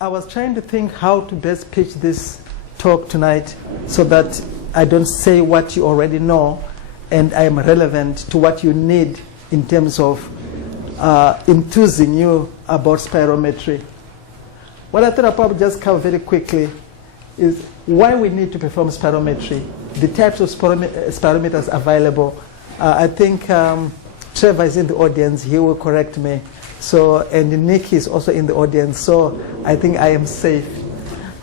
I was trying to think how to best pitch this talk tonight so that I don't say what you already know and I am relevant to what you need in terms of enthusing you about spirometry. What I thought I'd probably just cover very quickly is why we need to perform spirometry, the types of spirometers available. I think Trevor is in the audience. He will correct me. So, and Nick is also in the audience. So I think I am safe.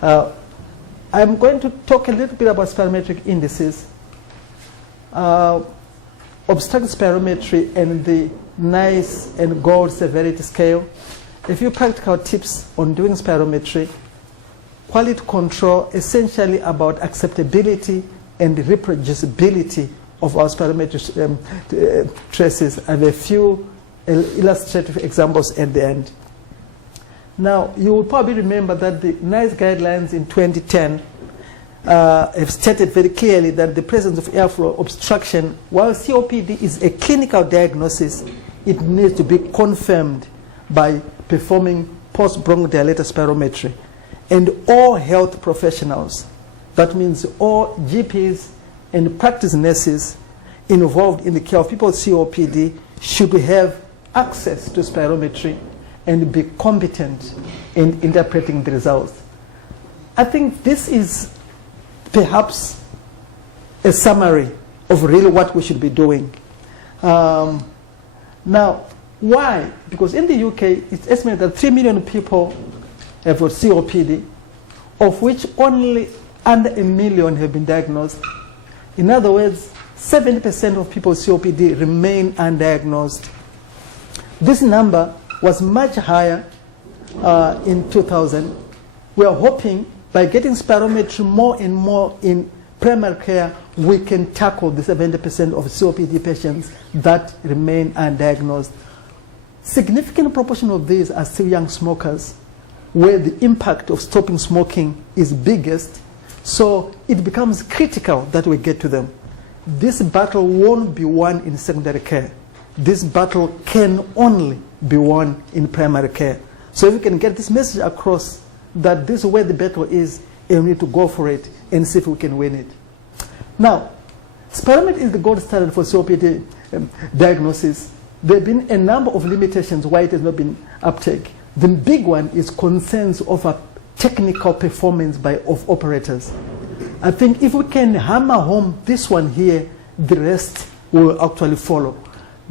I'm going to talk a little bit about spirometric indices, obstructive spirometry, and the NICE and GOLD severity scale. A few practical tips on doing spirometry. Quality control, essentially about acceptability and reproducibility of our spirometric traces. I have a few illustrative examples at the end. Now, you will probably remember that the NICE guidelines in 2010 have stated very clearly that the presence of airflow obstruction, while COPD is a clinical diagnosis, it needs to be confirmed by performing post-bronchodilator spirometry. And all health professionals, that means all GPs and practice nurses involved in the care of people with COPD, should have access to spirometry and be competent in interpreting the results. I think this is perhaps a summary of really what we should be doing. Now, why? Because in the UK, it's estimated that 3 million people have got COPD, of which only under 1 million have been diagnosed. In other words, 70% of people with COPD remain undiagnosed. This number was much higher in 2000. We are hoping by getting spirometry more and more in primary care, we can tackle the 70% of COPD patients that remain undiagnosed. Significant proportion of these are still young smokers, where the impact of stopping smoking is biggest, so it becomes critical that we get to them. This battle won't be won in secondary care. This battle can only be won in primary care. So if we can get this message across that this is where the battle is, and we need to go for it and see if we can win it. Now, spirometry is the gold standard for COPD diagnosis. There have been a number of limitations why it has not been uptake. The big one is concerns over technical performance of operators. I think if we can hammer home this one here, the rest will actually follow.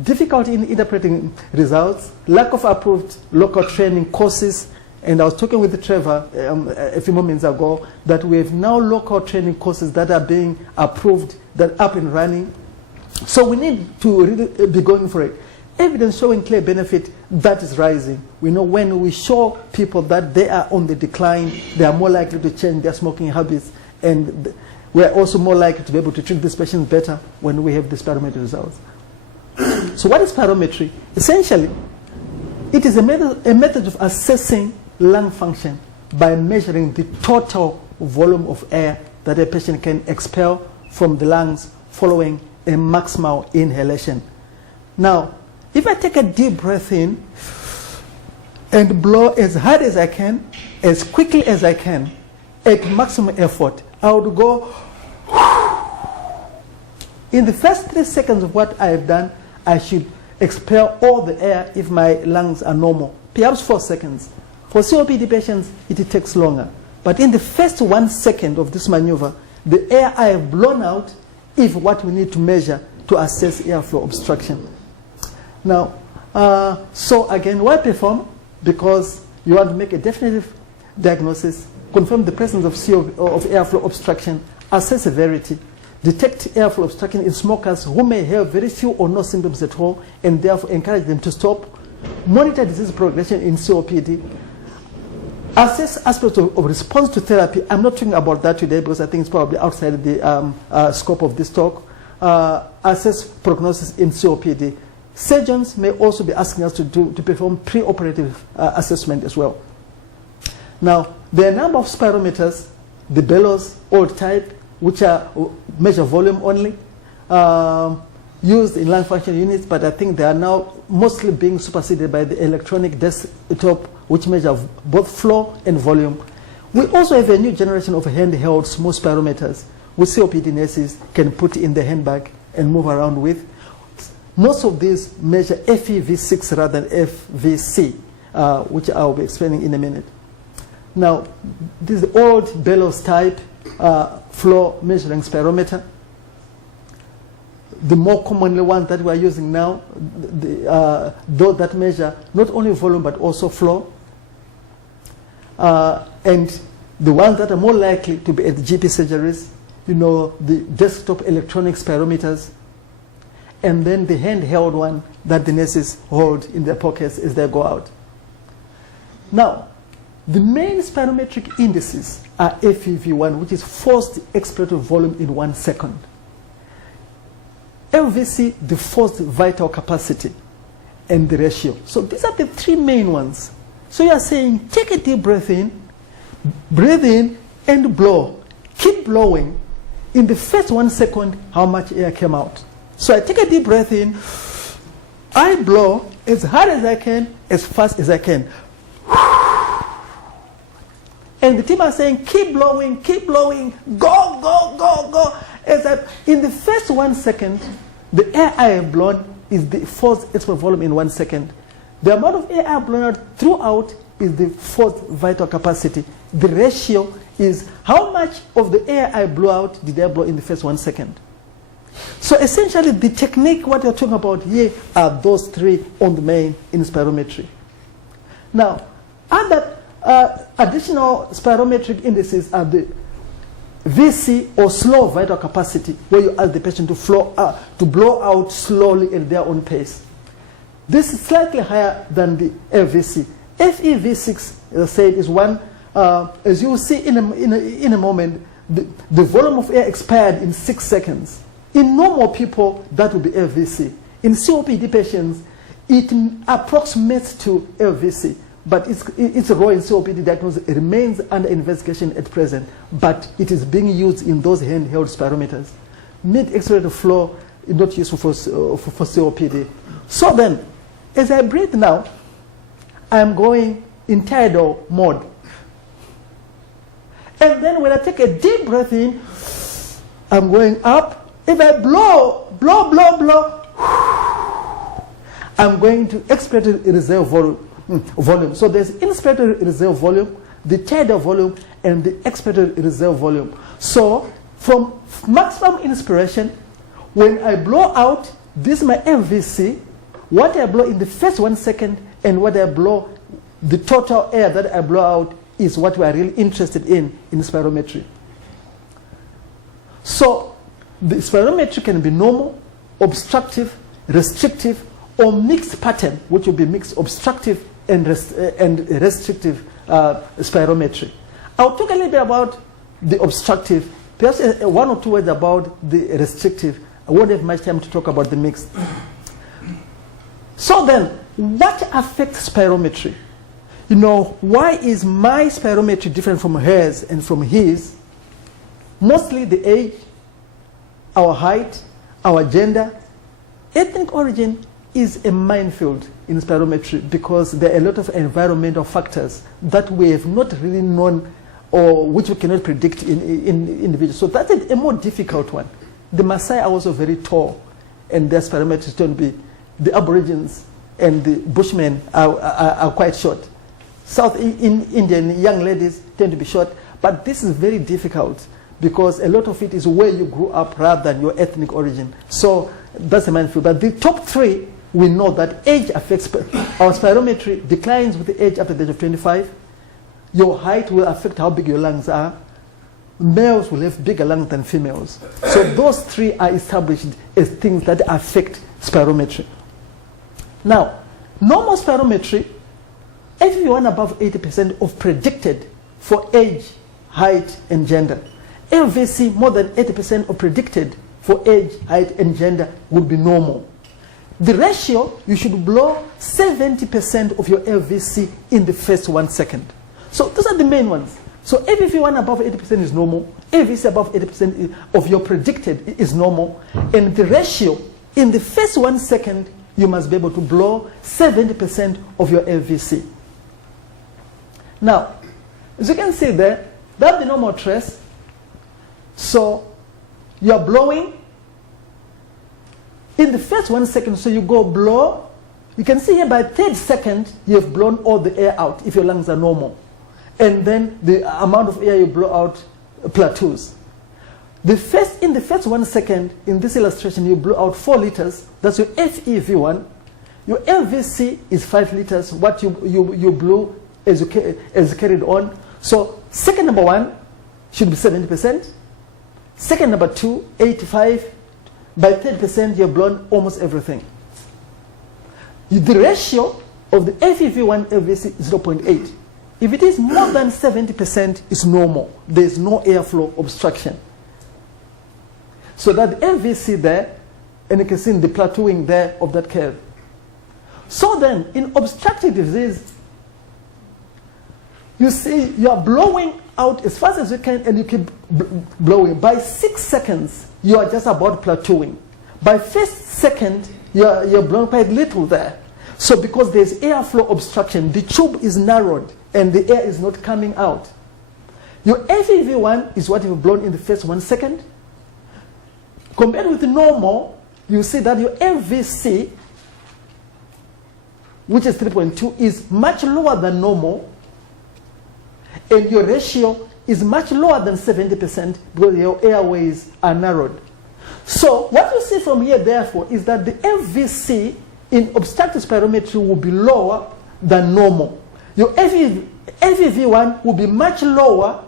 Difficulty in interpreting results, lack of approved local training courses, and I was talking with Trevor a few moments ago that we have now local training courses that are being approved, that are up and running. So we need to really be going for it. Evidence showing clear benefit, that is rising. We know when we show people that they are on the decline, they are more likely to change their smoking habits, and we are also more likely to be able to treat these patients better when we have the spirometry results. So what is spirometry? Essentially, it is a method of assessing lung function by measuring the total volume of air that a patient can expel from the lungs following a maximal inhalation. Now, if I take a deep breath in and blow as hard as I can, as quickly as I can, at maximum effort, I would go. In the first 3 seconds of what I have done, I should expel all the air if my lungs are normal, perhaps 4 seconds. For COPD patients, it takes longer. But in the first 1 second of this maneuver, the air I have blown out is what we need to measure to assess airflow obstruction. Now, so again, why perform? Because you want to make a definitive diagnosis, confirm the presence of airflow obstruction, assess severity, detect airflow obstruction in smokers who may have very few or no symptoms at all, and therefore encourage them to stop, monitor disease progression in COPD, assess aspects of response to therapy. I'm not talking about that today because I think it's probably outside the scope of this talk. Assess prognosis in COPD. Surgeons may also be asking us to perform pre-operative assessment as well. Now, there are a number of spirometers, the bellows, old type, which are measure volume only, used in lung function units, but I think they are now mostly being superseded by the electronic desktop which measure both flow and volume. We also have a new generation of handheld small spirometers, which COPD nurses can put in the handbag and move around with. Most of these measure FEV6 rather than FVC, which I'll be explaining in a minute. Now, this is the old bellows type flow measuring spirometer. The more commonly one that we are using now, those that measure not only volume but also flow. And the ones that are more likely to be at the GP surgeries, you know, the desktop electronic spirometers, and then the handheld one that the nurses hold in their pockets as they go out. Now, the main spirometric indices are FEV1, which is forced expiratory volume in 1 second. FVC, the forced vital capacity, and the ratio. So these are the three main ones. So you are saying, take a deep breath in and blow. Keep blowing. In the first 1 second, how much air came out. So I take a deep breath in, I blow as hard as I can, as fast as I can. And the team are saying, keep blowing, go, go, go, go. As in the first 1 second, the air I have blown is the forced expiratory volume in 1 second. The amount of air I have blown out throughout is the forced vital capacity. The ratio is how much of the air I blew out did I blow in the first 1 second. So essentially, the technique, what you're talking about here, are those three on the main in spirometry. Now, other additional spirometric indices are the VC, or slow vital capacity, where you ask the patient to blow out slowly at their own pace. This is slightly higher than the FVC. FEV6, as I said, is one, as you will see in a moment, the volume of air expired in 6 seconds. In normal people, that would be FVC. In COPD patients, it approximates to FVC, but its role in COPD diagnosis remains under investigation at present, but it is being used in those handheld spirometers. Mid-expiratory flow is not useful for COPD. So then, as I breathe now, I'm going in tidal mode. And then when I take a deep breath in, I'm going up. If I blow, I'm going to expiratory reserve volume. So there's inspiratory reserve volume, the tidal volume, and the expiratory reserve volume. So from maximum inspiration, when I blow out, this is my MVC, what I blow in the first 1 second, and what I blow, the total air that I blow out, is what we are really interested in spirometry. So the spirometry can be normal, obstructive, restrictive, or mixed pattern, which will be mixed obstructive and restrictive spirometry. I'll talk a little bit about the obstructive, perhaps 1 or 2 words about the restrictive. I won't have much time to talk about the mixed. So then, what affects spirometry? You know, why is my spirometry different from hers and from his? Mostly the age, our height, our gender. Ethnic origin is a minefield in spirometry because there are a lot of environmental factors that we have not really known or which we cannot predict in individuals. So that's a more difficult one. The Maasai are also very tall, and their spirometry don't be. The Aborigines and the Bushmen are quite short. South Indian young ladies tend to be short, but this is very difficult because a lot of it is where you grew up rather than your ethnic origin. So that's a minefield. But the top three, we know that age affects, our spirometry declines with the age after the age of 25. Your height will affect how big your lungs are. Males will have bigger lungs than females. So those three are established as things that affect spirometry. Now, normal spirometry, everyone above 80% of predicted for age, height, and gender. FVC, more than 80% of predicted for age, height, and gender would be normal. The ratio, you should blow 70% of your FVC in the first 1 second. So those are the main ones. So FVC1 above 80% is normal. FVC above 80% of your predicted is normal. And the ratio, in the first 1 second, you must be able to blow 70% of your FVC. Now, as you can see there, that's the normal trace. So you're blowing in the first 1 second, so you go blow. You can see here by 3rd second, you've blown all the air out if your lungs are normal. And then the amount of air you blow out plateaus. In the first 1 second, in this illustration, you blow out 4 liters. That's your FEV1. Your MVC is 5 liters, what you blew as you carried on. So second number 1 should be 70%. Second number 2, 85. By 30%, you've blown almost everything. The ratio of the FEV1 MVC is 0.8. If it is more than 70%, it's normal. There's no airflow obstruction. So that MVC there, and you can see the plateauing there of that curve. So then, in obstructive disease, you see you are blowing out as fast as you can, and you keep blowing. By 6 seconds, you are just about plateauing. By 1st second, you're blowing quite little there. So because there's airflow obstruction, the tube is narrowed, and the air is not coming out. Your FEV1 is what you've blown in the first 1 second. Compared with normal, you see that your MVC, which is 3.2, is much lower than normal, and your ratio is much lower than 70% because your airways are narrowed. So what you see from here, therefore, is that the MVC in obstructive spirometry will be lower than normal. Your FEV1 will be much lower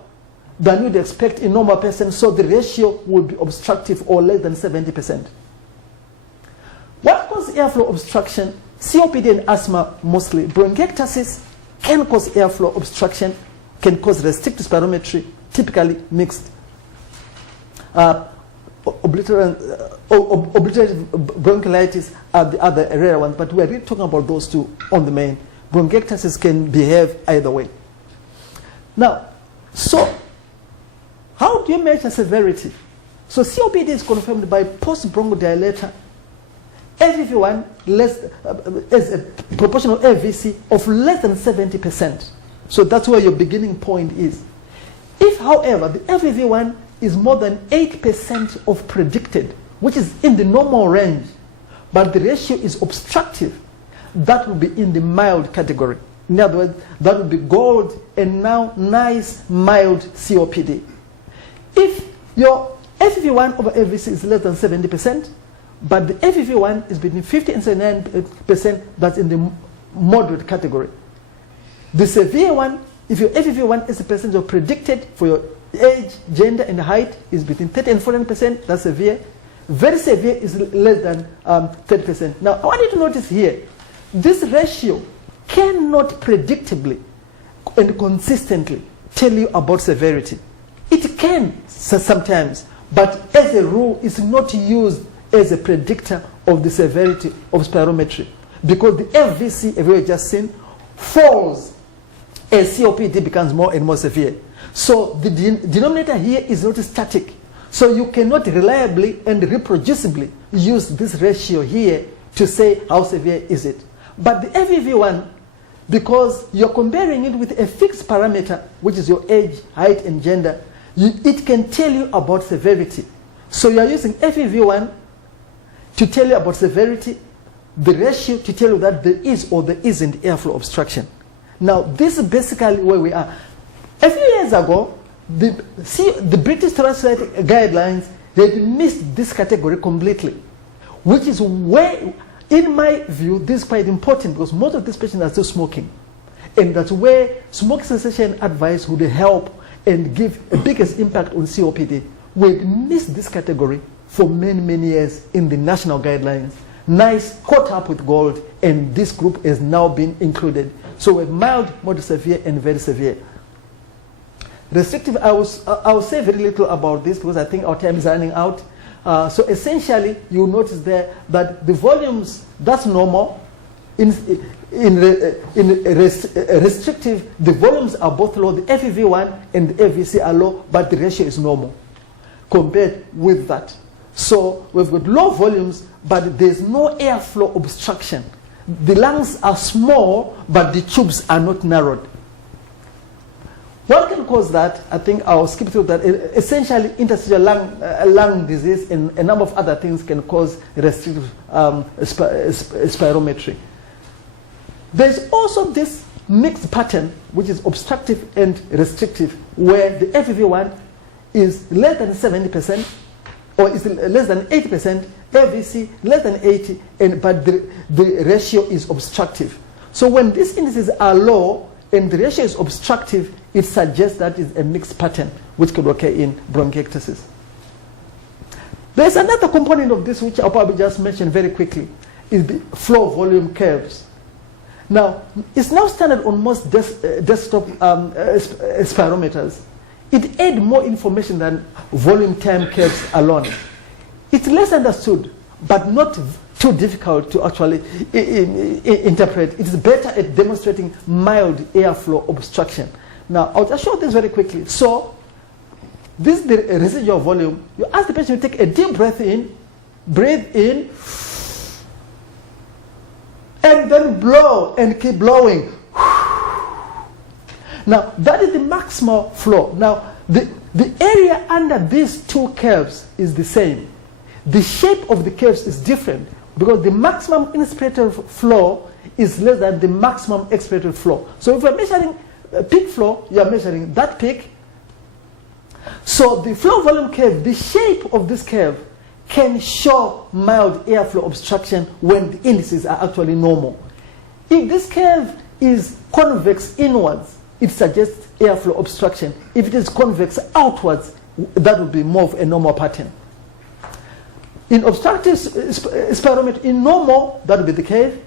than you'd expect in normal person, so the ratio will be obstructive or less than 70%. What causes airflow obstruction? COPD and asthma mostly. Bronchiectasis can cause airflow obstruction, can cause restrictive spirometry, typically mixed. Obliterative bronchiolitis are the other rare ones, but we're really talking about those two on the main. Bronchiectasis can behave either way. Now, so how do you measure severity? So COPD is confirmed by post-bronchodilator, FEV1 as a proportional FVC of less than 70%. So that's where your beginning point is. If, however, the FEV1 is more than 8% of predicted, which is in the normal range, but the ratio is obstructive, that will be in the mild category. In other words, that would be gold and now nice mild COPD. If your FEV1 over FVC is less than 70%, but the FEV1 is between 50 and 79%, that's in the moderate category. The severe one, if your FEV1 is a percentage of predicted for your age, gender, and height, is between 30 and 40%, that's severe. Very severe is less than 30%. Now, I want you to notice here, this ratio cannot predictably and consistently tell you about severity. It can sometimes, but as a rule, it's not used as a predictor of the severity of spirometry, because the FVC, as we just seen, falls as COPD becomes more and more severe. So the denominator here is not static. So you cannot reliably and reproducibly use this ratio here to say how severe is it. But the FEV1, because you're comparing it with a fixed parameter, which is your age, height, and gender, it can tell you about severity. So you're using FEV1 to tell you about severity, the ratio to tell you that there is or there isn't airflow obstruction. Now, this is basically where we are. A few years ago, the British Thoracic guidelines, they missed this category completely, which is where, in my view, this is quite important because most of these patients are still smoking. And that's where smoke cessation advice would help and give the biggest impact on COPD. We've missed this category for many, many years in the national guidelines. NICE caught up with gold, and this group has now been included. So we have mild, moderate severe, and very severe. Restrictive, I will say very little about this because I think our time is running out. So essentially, you'll notice there that the volumes, that's normal. In restrictive, the volumes are both low. The FEV1 and the FVC are low, but the ratio is normal compared with that. So we've got low volumes, but there's no airflow obstruction. The lungs are small, but the tubes are not narrowed. What can cause that? I think I'll skip through that. Essentially, interstitial lung disease and a number of other things can cause restrictive spirometry. There's also this mixed pattern, which is obstructive and restrictive, where the FEV1 is less than 70%, or is less than 80%, FVC less than 80, but the ratio is obstructive. So when these indices are low and the ratio is obstructive, it suggests that is a mixed pattern which could occur in bronchiectasis. There's another component of this which I'll probably just mention very quickly, is the flow volume curves. Now, it's now standard on most desktop spirometers. It adds more information than volume time curves alone. It's less understood, but not too difficult to actually interpret. It is better at demonstrating mild airflow obstruction. Now, I'll just show this very quickly. So, this is the residual volume. You ask the patient to take a deep breath in, breathe in, and then blow and keep blowing. Now, that is the maximal flow. Now, the area under these two curves is the same. The shape of the curves is different because the maximum inspirator flow is less than the maximum expirator flow. So if we're measuring peak flow, you are measuring that peak. So the flow volume curve, the shape of this curve can show mild airflow obstruction when the indices are actually normal. If this curve is convex inwards, it suggests airflow obstruction. If it is convex outwards, that would be more of a normal pattern. In obstructive spirometry, in normal, that would be the case.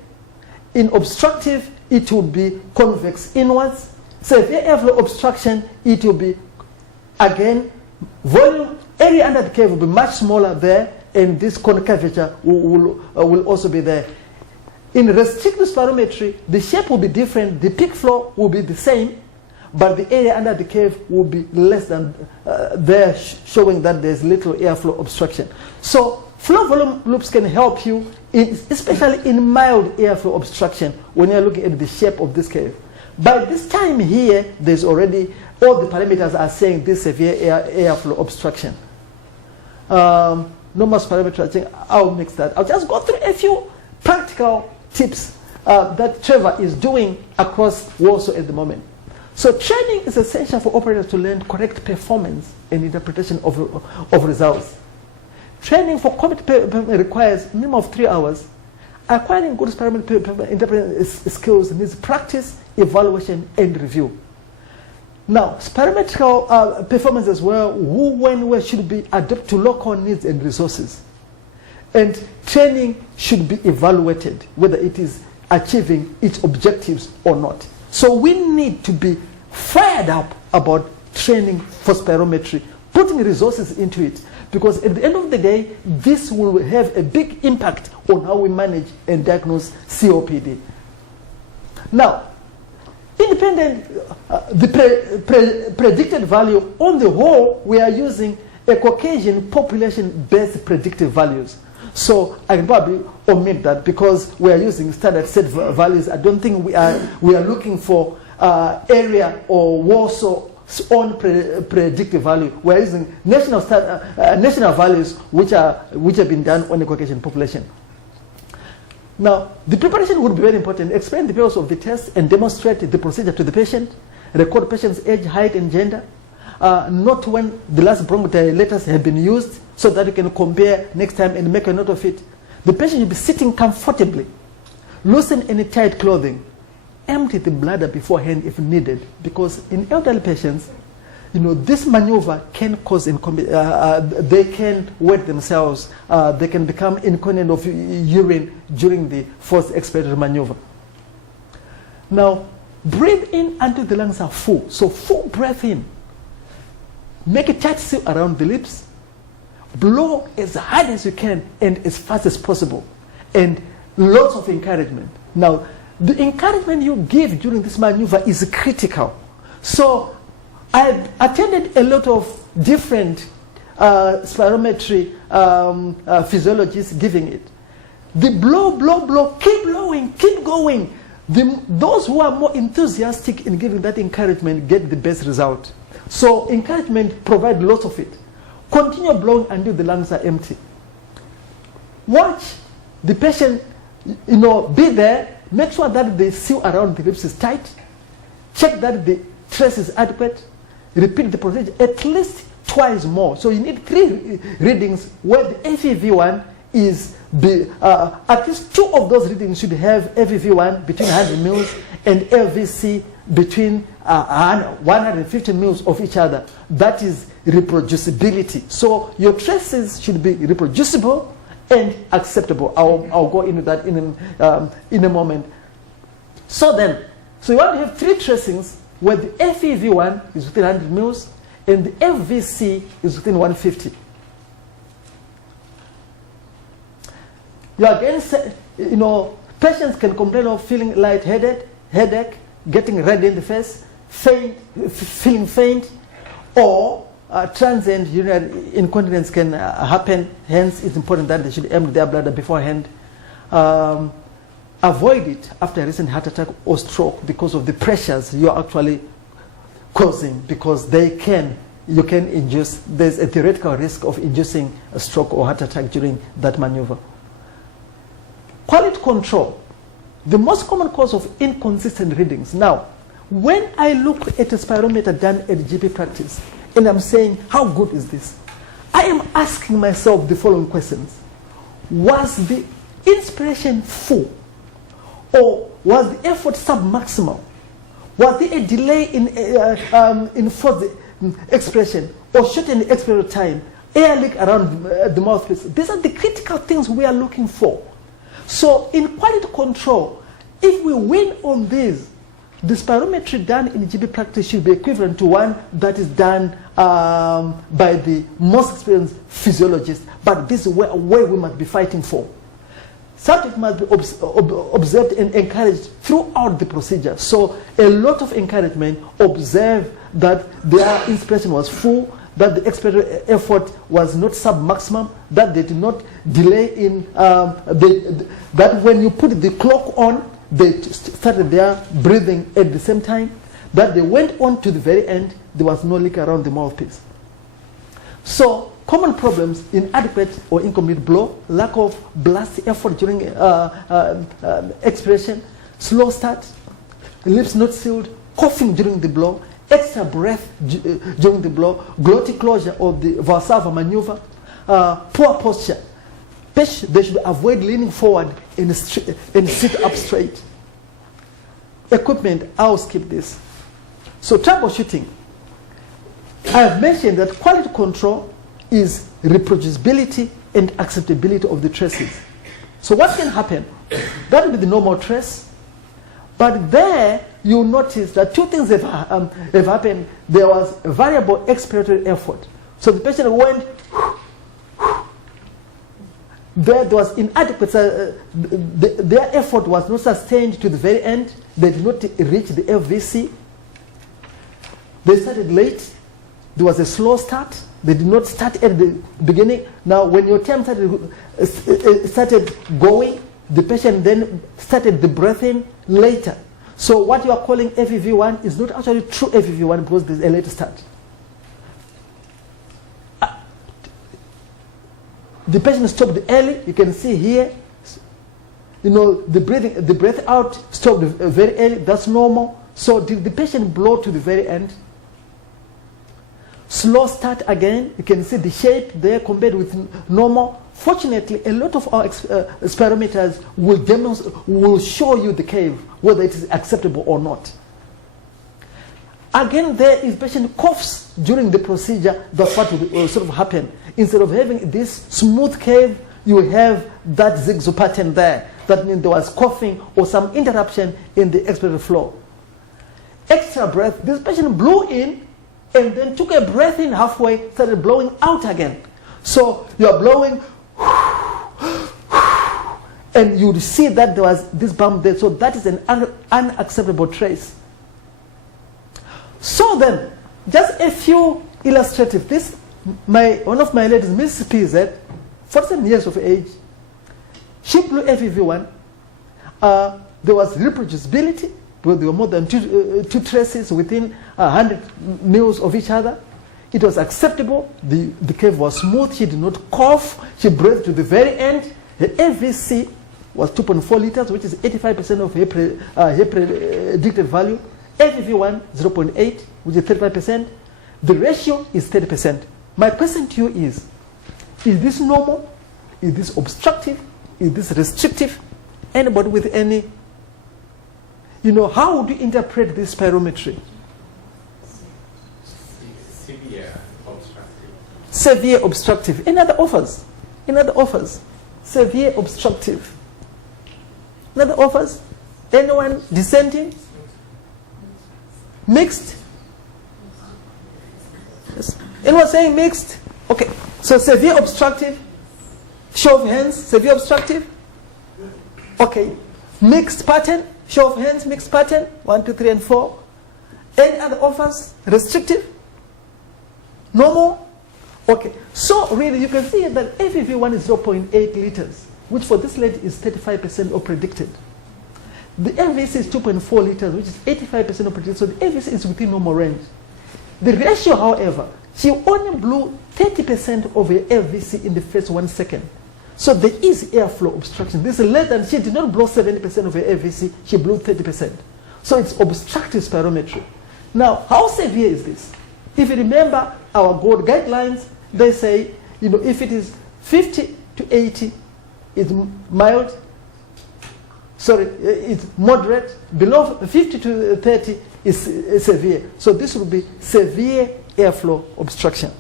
In obstructive, it would be convex inwards. So if airflow obstruction, it will be, again, volume, area under the curve will be much smaller there, and this concavature will also be there. In restrictive spirometry, the shape will be different, the peak flow will be the same, but the area under the curve will be less than there, showing that there's little airflow obstruction. So flow volume loops can help you, especially in mild airflow obstruction, when you're looking at the shape of this curve. By this time here, there's already, all the parameters are saying this severe airflow obstruction. Normal spirometry, I think I'll mix that. I'll just go through a few practical tips that Trevor is doing across Warsaw at the moment. So training is essential for operators to learn correct performance and interpretation of results. Training for COPD requires a minimum of 3 hours. Acquiring good spirometry interpretation skills needs practice, evaluation, and review. Now, spirometrical performance as well, who, when, where should be adapted to local needs and resources. And training should be evaluated, whether it is achieving its objectives or not. So we need to be fired up about training for spirometry, putting resources into it, because at the end of the day, this will have a big impact on how we manage and diagnose COPD. Now, independent, the predicted value, on the whole, we are using a Caucasian population-based predictive values. So I can probably omit that because we are using standard set values. I don't think we are looking for area or Warsaw's own predictive value. We are using national values which have been done on the Caucasian population. Now, the preparation would be very important. Explain the purpose of the test and demonstrate the procedure to the patient. Record patient's age, height, and gender. Note when the last bronchodilators have been used so that you can compare next time and make a note of it. The patient should be sitting comfortably. Loosen any tight clothing. Empty the bladder beforehand if needed, because in elderly patients, this maneuver can cause they can wet themselves. They can become incontinent of urine during the forced expiratory maneuver. Now, breathe in until the lungs are full. So full breath in. Make a tight seal around the lips. Blow as hard as you can and as fast as possible. And lots of encouragement. Now, the encouragement you give during this maneuver is critical. So I've attended a lot of different spirometry physiologists giving it. The blow, blow, blow, keep blowing, keep going. Those who are more enthusiastic in giving that encouragement get the best result. So encouragement, provide lots of it. Continue blowing until the lungs are empty. Watch the patient, be there. Make sure that the seal around the lips is tight. Check that the trace is adequate. Repeat the procedure at least twice more. So you need 3 readings where the FEV1 is, at least 2 of those readings should have FEV1 between 100 mils and LVC between 150 mils of each other. That is reproducibility. So your traces should be reproducible and acceptable. I'll go into that in a moment. So you want to have 3 tracings where the FEV1 is within 100 mils and the FVC is within 150. You again say, patients can complain of feeling lightheaded, headache, getting red in the face, feeling faint, or transient urinary incontinence can happen. Hence, it's important that they should empty their bladder beforehand. Avoid it after a recent heart attack or stroke because of the pressures you're actually causing, because you can induce, there's a theoretical risk of inducing a stroke or heart attack during that maneuver. Quality control, the most common cause of inconsistent readings. Now, when I look at a spirometer done at GP practice, and I'm saying, how good is this? I am asking myself the following questions. Was the inspiration full? Or was the effort submaximal? Was there a delay in forced expression or shortened expiratory time? Air leak around the mouthpiece? These are the critical things we are looking for. So in quality control, if we win on these, the spirometry done in GP practice should be equivalent to one that is done by the most experienced physiologist. But this is where we must be fighting for. Subject must be observed and encouraged throughout the procedure. So a lot of encouragement, observe that their inspiration was full, that the expiratory effort was not sub-maximum, that they did not delay in, that when you put the clock on, they started their breathing at the same time, that they went on to the very end, there was no leak around the mouthpiece. So common problems: inadequate or incomplete blow, lack of blast effort during expiration, slow start, lips not sealed, coughing during the blow, extra breath during the blow, glottic closure of the Valsalva maneuver, poor posture. They should avoid leaning forward and sit up straight. Equipment, I'll skip this. So troubleshooting. I have mentioned that quality control is reproducibility and acceptability of the traces. So what can happen? That will be the normal trace. But there you'll notice that 2 things have happened. There was a variable expiratory effort. So the patient went, there was inadequate, their effort was not sustained to the very end. They did not reach the FVC. They started late. There was a slow start. They did not start at the beginning. Now, when your time started going, the patient then started the breathing later. So what you are calling FEV1 is not actually true FEV1 because there's a late start. The patient stopped early. You can see here, the breath out stopped very early. That's normal. So did the patient blow to the very end? Slow start again. You can see the shape there compared with normal. Fortunately, a lot of our spirometers will show you the curve, whether it is acceptable or not. Again, there is patient coughs during the procedure. That's what will sort of happen. Instead of having this smooth curve, you have that zigzag pattern there. That means there was coughing or some interruption in the expiratory flow. Extra breath. This patient blew in and then took a breath in halfway, started blowing out again. So you are blowing, and you see that there was this bump there. So that is an unacceptable trace. So then, just a few illustrative. One of my ladies, Miss PZ, 47 years of age, she blew FEV1. There was reproducibility, because there were more than two traces within 100 mils of each other. It was acceptable. The curve was smooth. She did not cough. She breathed to the very end. The FVC was 2.4 liters, which is 85% of her predicted value. FEV1, 0.8, which is 35%. The ratio is 30%. My question to you is this normal? Is this obstructive? Is this restrictive? Anybody with any, how would you interpret this spirometry? Severe obstructive. Severe obstructive. Any other offers? Severe obstructive. Any other offers? Anyone dissenting? Mixed? Yes. Anyone saying mixed? Okay. So severe obstructive. Show of hands. Severe obstructive. Okay. Mixed pattern. Show of hands. Mixed pattern. 1, 2, 3, and 4. Any other offers? Restrictive? Normal? Okay. So really you can see that FEV1 is 0.8 liters, which for this lady is 35% of predicted. The LVC is 2.4 liters, which is 85% of predicted. So the LVC is within normal range. The ratio, however, she only blew 30% of her LVC in the first 1 second. So there is airflow obstruction. This is less than, she did not blow 70% of her LVC, she blew 30%. So it's obstructive spirometry. Now, how severe is this? If you remember our gold guidelines, they say, if it is 50 to 80, it's mild. Sorry, it's moderate. Below 50 to 30 is severe. So this will be severe airflow obstruction.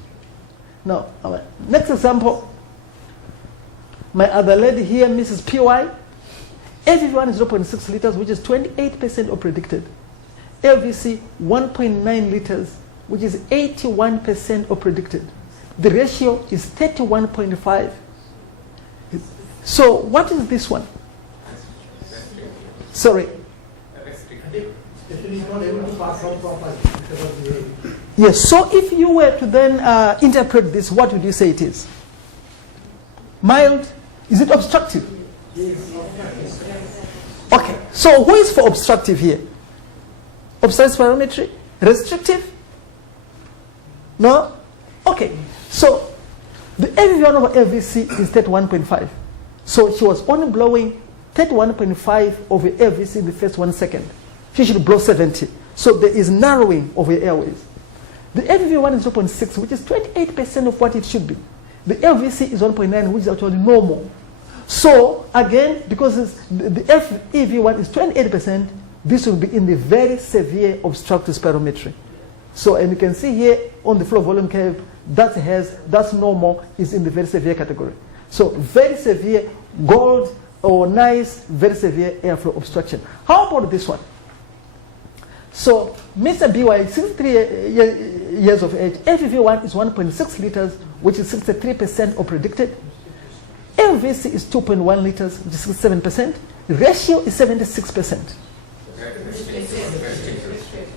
Now, our next example, my other lady here, Mrs. PY, FEV1 is 0.6 liters, which is 28% of predicted. LVC, 1.9 liters, which is 81% of predicted. The ratio is 31.5. So what is this one? Sorry. Yes, so if you were to then interpret this, what would you say it is? Mild? Is it obstructive? Okay, so who is for obstructive here? Obstructive spirometry? Restrictive? No? Okay, so the FEV1 over LVC is 31.5. So she was only blowing 31.5 of her LVC in the first 1 second. She should blow 70. So there is narrowing of her airways. The FEV1 is 0.6, which is 28% of what it should be. The LVC is 1.9, which is actually normal. So again, because the FEV1 is 28%, this will be in the very severe obstructive spirometry. So, and you can see here on the flow volume curve, that's normal, is in the very severe category. So very severe, gold or nice, very severe airflow obstruction. How about this one? So Mr. BY, 63 years of age, FEV1 is 1.6 liters, which is 63% of predicted. LVC is 2.1 liters, which is 67%. Ratio is 76%.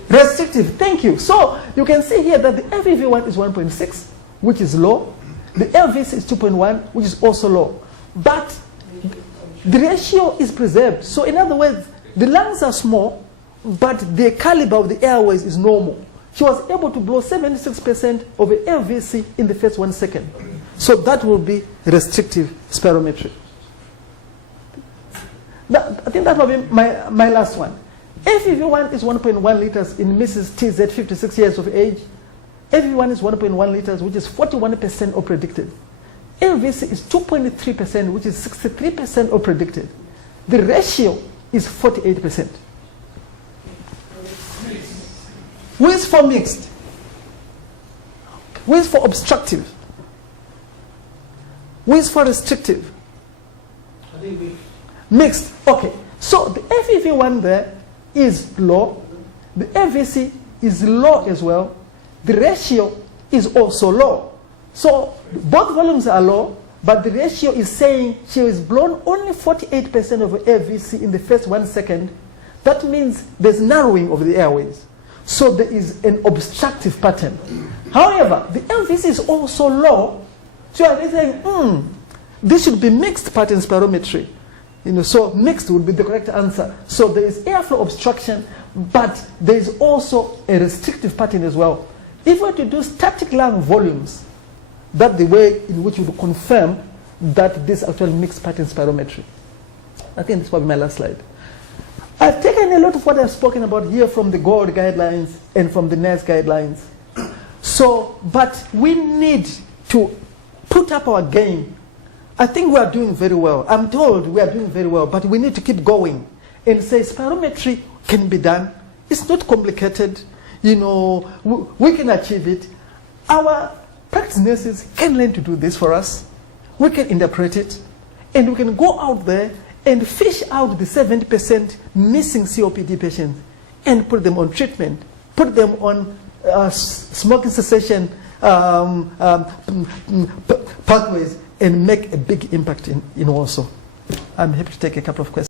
Restrictive, thank you. So you can see here that the FEV1 is 1.6, which is low. The LVC is 2.1, which is also low. But the ratio is preserved. So in other words, the lungs are small, but the caliber of the airways is normal. She was able to blow 76% of the LVC in the first 1 second. So that will be restrictive spirometry. I think that will be my last one. FEV1 is 1.1 liters in Mrs. TZ, 56 years of age. FEV1 is 1.1 liters, which is 41% of predicted. LVC is 2.3%, which is 63% of predicted. The ratio is 48%. Who is for mixed? Who is for obstructive? Who is for restrictive? I think mixed. Okay. So the FEV1 there is low. The LVC is low as well. The ratio is also low. So both volumes are low, but the ratio is saying she has blown only 48% of her LVC in the first 1 second. That means there's narrowing of the airways. So there is an obstructive pattern. However, the LVC is also low. So they're saying, this should be mixed pattern spirometry. So mixed would be the correct answer. So there is airflow obstruction, but there is also a restrictive pattern as well. If we were to do static lung volumes, that's the way in which we would confirm that this actual mixed pattern spirometry. I think this will be my last slide. I've taken a lot of what I've spoken about here from the GOLD guidelines and from the NES guidelines. So, but we need to put up our game. I think we are doing very well. I'm told we are doing very well, but we need to keep going and say spirometry can be done. It's not complicated. We can achieve it. Our practice nurses can learn to do this for us. We can interpret it, and we can go out there and fish out the 70% missing COPD patients and put them on treatment, put them on smoking cessation pathways, and make a big impact in also. I'm happy to take a couple of questions.